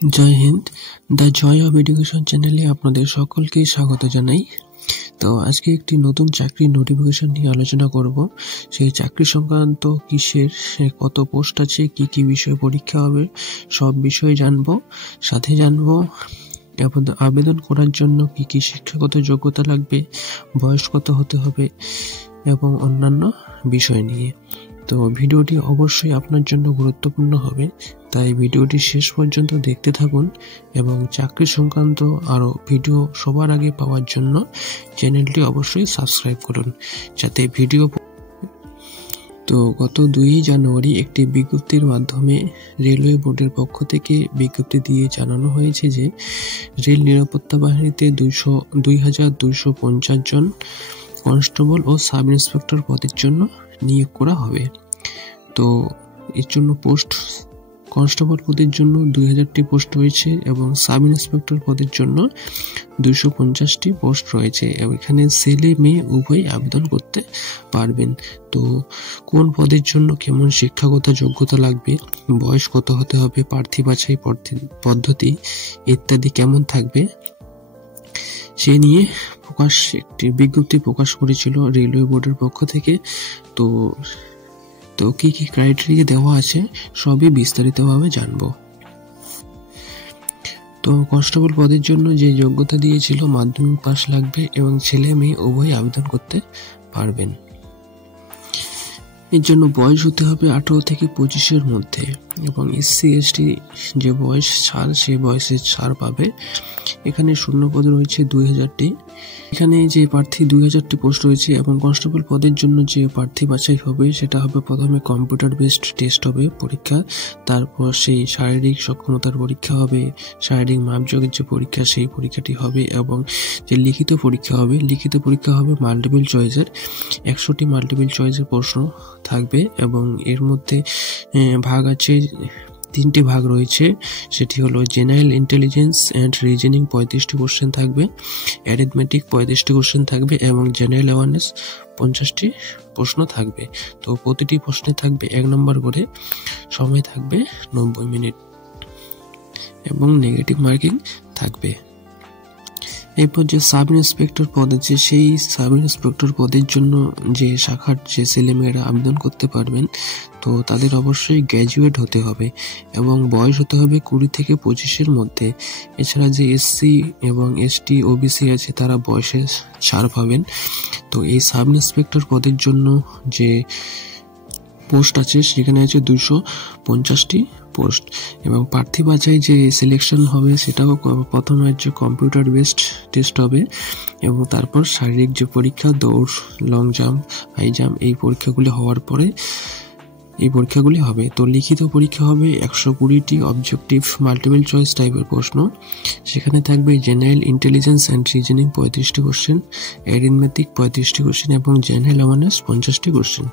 Joy Hind. The joy of education চ্যানেলে আপনাদের সকলকে স্বাগত জানাই। তো আজকে একটি নতুন চাকরির নোটিফিকেশন নিয়ে আলোচনা করব। সেই চাকরি সংক্রান্ত কিসের কত পোস্ট আছে, কি কি বিষয়ে পরীক্ষা হবে, সব বিষয়ে জানবো। সাথে জানবো আবেদন করার জন্য কি কি শিক্ষাগত যোগ্যতা লাগবে, বয়স কত হতে হবে এবং অন্যান্য বিষয় নিয়ে। তো ভিডিওটি অবশ্যই আপনার জন্য গুরুত্বপূর্ণ হবে, তাই ভিডিওটি শেষ পর্যন্ত দেখতে থাকুন এবং চাকরি সংক্রান্ত আরো ভিডিও সবার আগে পাওয়ার জন্য চ্যানেলটি অবশ্যই সাবস্ক্রাইব করুন যাতে ভিডিও। তো গত 2 জানুয়ারি একটি বিজ্ঞপ্তির মাধ্যমে রেলওয়ে বোর্ডের পক্ষ থেকে বিজ্ঞপ্তি দিয়ে জানানো হয়েছে যে রেল নিরাপত্তা বাহিনীতে 2250 জন কনস্টেবল ও সাব ইন্সপেক্টর পদের জন্য নিয়োগ করা হবে। তো এর জন্য পোস্ট কনস্টেবল পদের জন্য 2000টি পোস্ট রয়েছে এবং সাব ইন্সপেক্টর পদের জন্য 250টি পোস্ট রয়েছে এবং এখানে ছেলে মেয়ে উভয় আবেদন করতে পারবেন। তো কোন পদের জন্য কেমন শিক্ষাগত যোগ্যতা লাগবে, বয়স কত হতে হবে, প্রার্থী বাছাই পদ্ধতি ইত্যাদি কেমন থাকবে সে নিয়ে একটি বিজ্ঞপ্তি প্রকাশ করেছিল রেলওয়ে বোর্ডের পক্ষ থেকে। তো কি কি ক্রাইটেরিয়া দেওয়া আছে সবই বিস্তারিতভাবে জানবো। তো কনস্টেবল পদের জন্য যে যোগ্যতা দিয়েছিল মাধ্যমিক পাস লাগবে এবং ছেলে মেয়ে উভয় আবেদন করতে পারবেন। এর জন্য বয়স হতে হবে 18 থেকে 25-এর মধ্যে এবং SC ST যে বয়স ছাড় সে বয়সের ছাড় পাবে। এখানে শূন্যপদ রয়েছে 2000টি। এখানে যে প্রার্থী 2000টি পোস্ট রয়েছে এবং কনস্টেবল পদের জন্য যে প্রার্থী বাছাই হবে সেটা হবে প্রথমে কম্পিউটার বেসড টেস্ট হবে পরীক্ষা, তারপর সেই শারীরিক সক্ষমতার পরীক্ষা হবে, শারীরিক মাপযোগের যে পরীক্ষা সেই পরীক্ষাটি হবে এবং যে লিখিত পরীক্ষা হবে মাল্টিপল চয়েসের 100টি মাল্টিপল চয়েসের প্রশ্ন থাকবে এবং এর মধ্যে ভাগ আছে 3টি ভাগ রয়েছে। সেটি হলো জেনারেল ইন্টেলিজেন্স অ্যান্ড রিজনিং 35টি কোশ্চেন থাকবে, অ্যারিথমেটিক 35টি কোশ্চেন থাকবে এবং জেনারেল অ্যাওয়ারনেস 50টি প্রশ্ন থাকবে। তো প্রতিটি প্রশ্নে থাকবে 1 নম্বর করে, সময় থাকবে 90 মিনিট এবং নেগেটিভ মার্কিং থাকবে। এরপর যে সাব ইন্সপেক্টর পদ আছে সেই সাব ইন্সপেক্টর পদের জন্য যে শাখার যে ছেলেমেয়েরা আবেদন করতে পারবেন তো তাদের অবশ্যই গ্র্যাজুয়েট হতে হবে এবং বয়স হতে হবে 20 থেকে 25-এর মধ্যে। এছাড়া যে SC এবং ST OBC আছে তারা বয়সে ছাড় পাবেন। তো এই সাব ইন্সপেক্টর পদের জন্য যে পোস্ট আছে সেখানে আছে 250টি পোস্ট এবং প্রার্থী বাছাই যে সিলেকশন হবে সেটাও প্রথমে হচ্ছে কম্পিউটার বেসড টেস্ট হবে এবং তারপর শারীরিক যে পরীক্ষা, দৌড়, লং জাম্প, হাই জাম্প এই পরীক্ষাগুলি হওয়ার পরে এই পরীক্ষাগুলি হবে। তো লিখিত পরীক্ষা হবে 120টি অবজেক্টিভ মাল্টিপল চয়েস টাইপের প্রশ্ন। সেখানে থাকবে জেনারেল ইন্টেলিজেন্স অ্যান্ড রিজনিং 35টি কোশ্চেন, অ্যারিথমেটিক 35টি কোশ্চেন এবং জেনারেল অ্যাওয়ারনেস 50টি কোশ্চেন।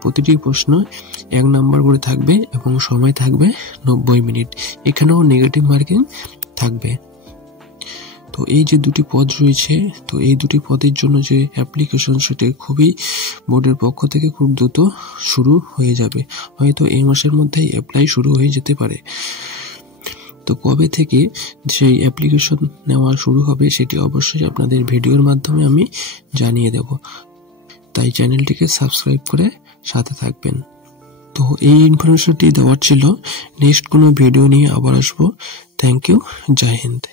প্রতিটি প্রশ্ন 1 নম্বর করে থাকবে এবং সময় থাকবে 90 মিনিট। এখানেও নেগেটিভ মার্কিং থাকবে। তো এই যে 2টি পদ রয়েছে, তো এই 2টি পদের জন্য যে অ্যাপ্লিকেশন সেটা খুবই বোর্ডের পক্ষ থেকে খুব দ্রুত শুরু হয়ে যাবে, হয়তো এই মাসের মধ্যেই অ্যাপ্লাই শুরু হয়ে যেতে পারে। তো কবে থেকে সেই অ্যাপ্লিকেশন নেওয়া শুরু হবে সেটি অবশ্যই আপনাদের ভিডিওর মাধ্যমে আমি জানিয়ে দেব, তাই চ্যানেলটিকে সাবস্ক্রাইব করে সাথে থাকবেন। তো এই ইনফরমেশনটি দেওয়ার ছিল। নেক্সট কোনো ভিডিও নিয়ে আবার আসবো। Thank you. জয় হিন্দ।